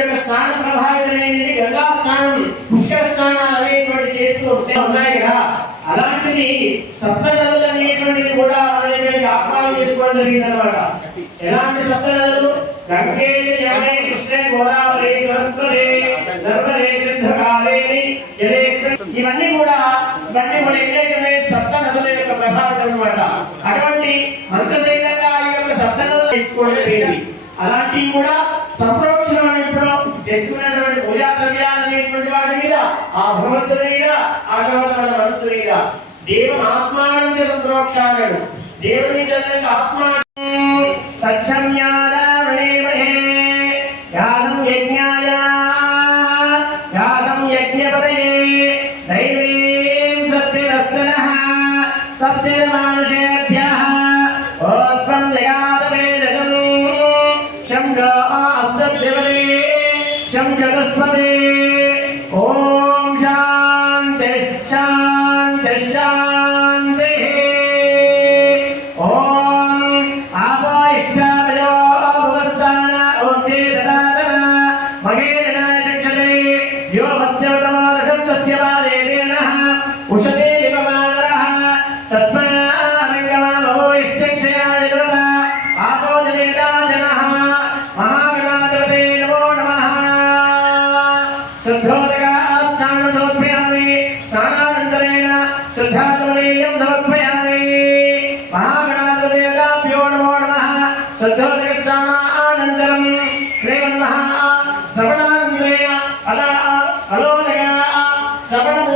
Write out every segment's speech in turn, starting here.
యొక్క స్నాన ప్రభావితమైనది గంగా స్నానం పుష్కర స్నానాలు అనేటువంటి చేస్తూ ఉంటే ఉన్నాయి కదా. అలాంటిది సప్త అనేటువంటిది కూడా అనేటువంటి ఆహ్వానం చేసుకోవడం జరిగింది అనమాట ఎలాంటి సప్తనదులు? గంగే యమునే కృష్ణే గోదావరి సరస్వతి నర్మదే సిద్ధకావేరి జలే ఇవన్నీ కూడా ఇవన్నీ కూడా ఎన్నైతే సప్త నదుల యొక్క ప్రభావితం అనమాట అటువంటి అంతర్గతంగా ఈ యొక్క సప్త నదులు తీసుకోవడం జరిగింది అలాంటివి కూడా సంప్రోక్షణమైన ఇప్పుడు పూజా ద్రవ్యాలు అనేటువంటి వాటి మీద ఆ భగవంతుడి మీద ఆ భగవంతుడి మనస్సు మీద. దేవుని ఆత్మానంద సంప్రోక్షాలను. దేవుని జన్మ ఆత్మ సత్సమ్యా Om. Oh.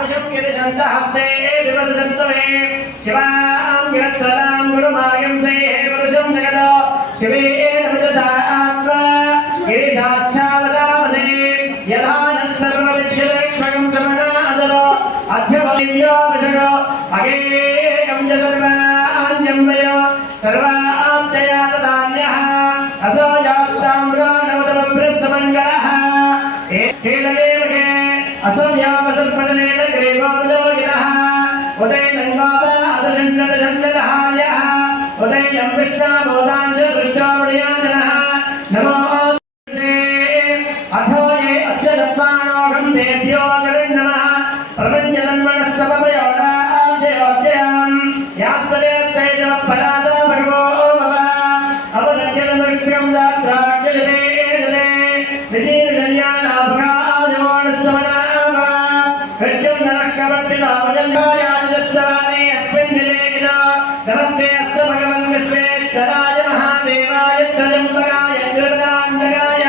యామశం గిరిజంతహస్తే వివరసంతమే శివాం గిరత్సరాం గురుమాయం ਸੇ వరుషం జగదో శివే నమజదాత్వా గిరిజాచ్ఛావదామనే యథానం సర్వవిద్యలక్ష్మకం సమనాదలో అధ్యవైవ్యో విషగో అగేయం చ సర్వాణ్యంవయో సర్వాప్తయా తదాన్యః అసో యాత్తామ్రో నవతమభ్రస్తమంగళः ఏలమేవకే అసంయామసర్పణనేన గ్రేవోదోగినः ఉదయనంగావ అదజన్నదజన్నదహార్యः ఉదయం విష్ణామోదాంజ విష్ణామణయానः నమో అథో నమస్తే అస్త భగవన్ విశ్వేశ్వరాయ మహాదేవాయ త్రయంబకాయ త్రిపదాండకాయ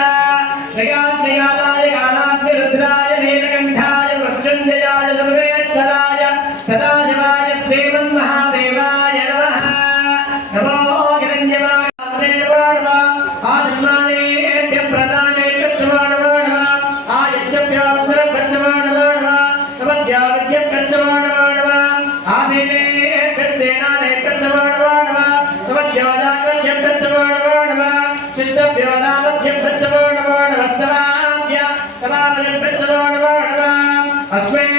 త్రిగాత్రిగాలాయ కాలాగ్ని రుద్రాయ నీలకంఠాయ మృత్యుంజయాయ సర్వేశ్వరాయ సదాశివాయ శ్రీమన్ మహాదేవాయ నమః సమధ్యాదాగ్రహ్య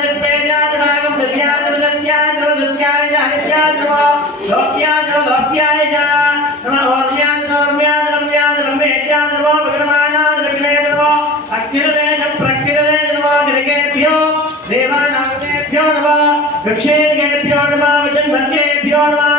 Kerala.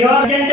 E olha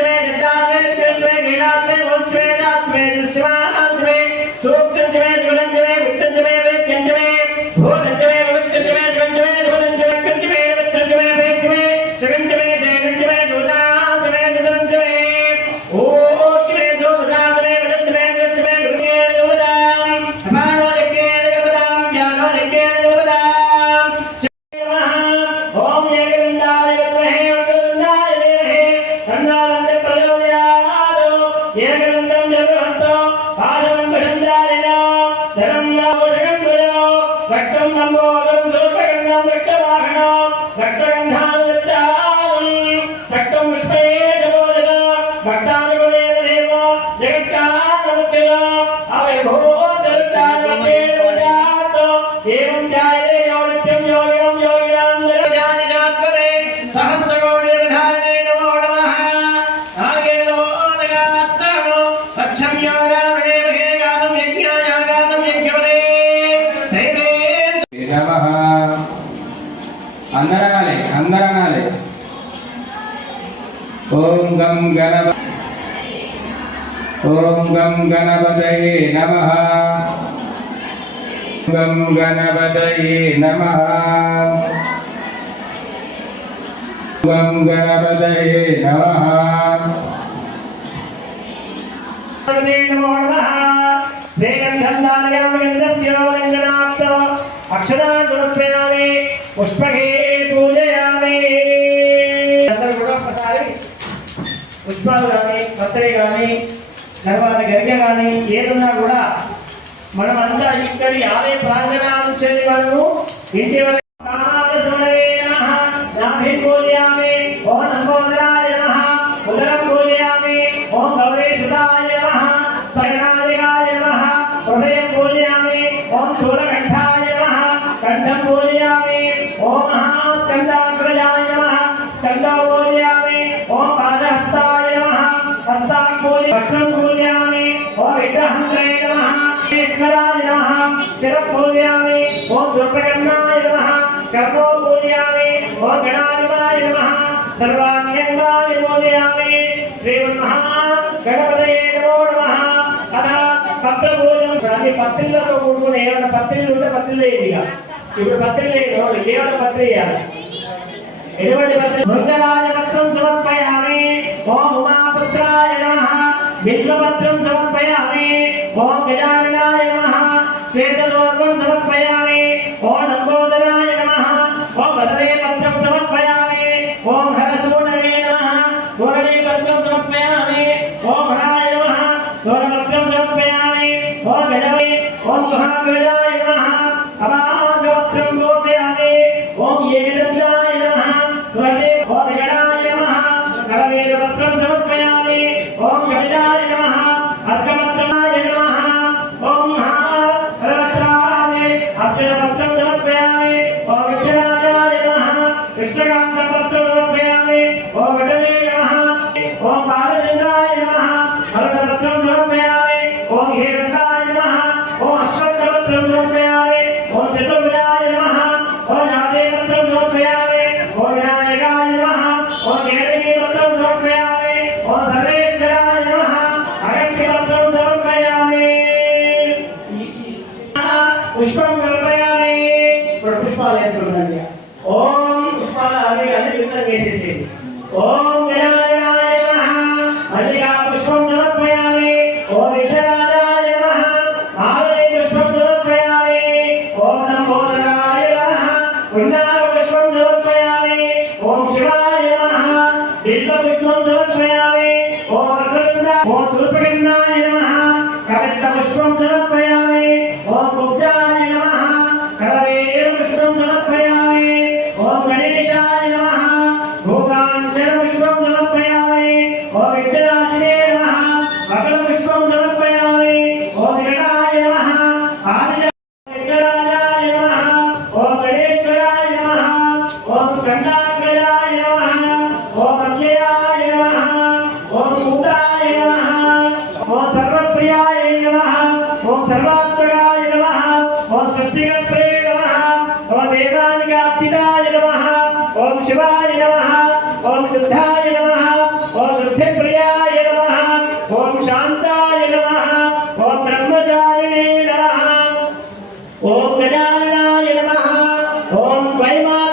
అందరనాలి అందరనాలి ఓం గం గణపతి ॐ गं गणपतये नमः। गं गणपतये नमः। गं गणपतये नमः। अक्षरादुरुपयामि पूजयामि। चन्द्रगुणप्रसारे पुष्पागामि తర్వాత గరిక కానీ ఏదున్నా కూడా మనం అంతా ఇక్కడి ఆలయ ప్రాంగణాలు చేరి వాళ్ళు ఇంటి వాళ్ళు శిరపూజయామి ఓం దుర్పకర్ణాయ నమ కర్మో పూజయామి ఓం గణాధిపాయ నమ సర్వాంగంగా నిమోదయామి శ్రీమన్ గణపతయే నమో నమ అలా పత్ర భోజనం అన్ని పత్రికలతో కూడుకుని ఏమైనా పత్రికలు ఉంటే పత్రికలు వేయండి ఇక ఇప్పుడు పత్రికలు వేయండి కేవలం పత్రిక వేయాలి ఎటువంటి పత్రిక మృగరాజపత్రం సమర్పయామి ఓం ఉమాపుత్రాయ నమ విద్వపత్రం సమర్పయామి ఓం గజానాయ నమ சேதலோர்வம் நம பிரயாணே ओम हेरंगाय नमः ओम अश्वत्थम ब्रह्मोपयावे ओम चतुर्विधाय नमः ओम नादेव ब्रह्मोपयावे ओम विनायकाय नमः ओम हेरणी ब्रह्मोपयावे ओम सर्वेश्वराय नमः अगत्य ब्रह्मोपयावे पुष्पम ब्रह्मोपयावे ఇప్పుడు పుష్పాలు ఎంత ఉందండి ఓం పుష్పాలు అన్ని అన్ని విధంగా చేసేసేది ఓం వినాయ বরং কমছে バイます。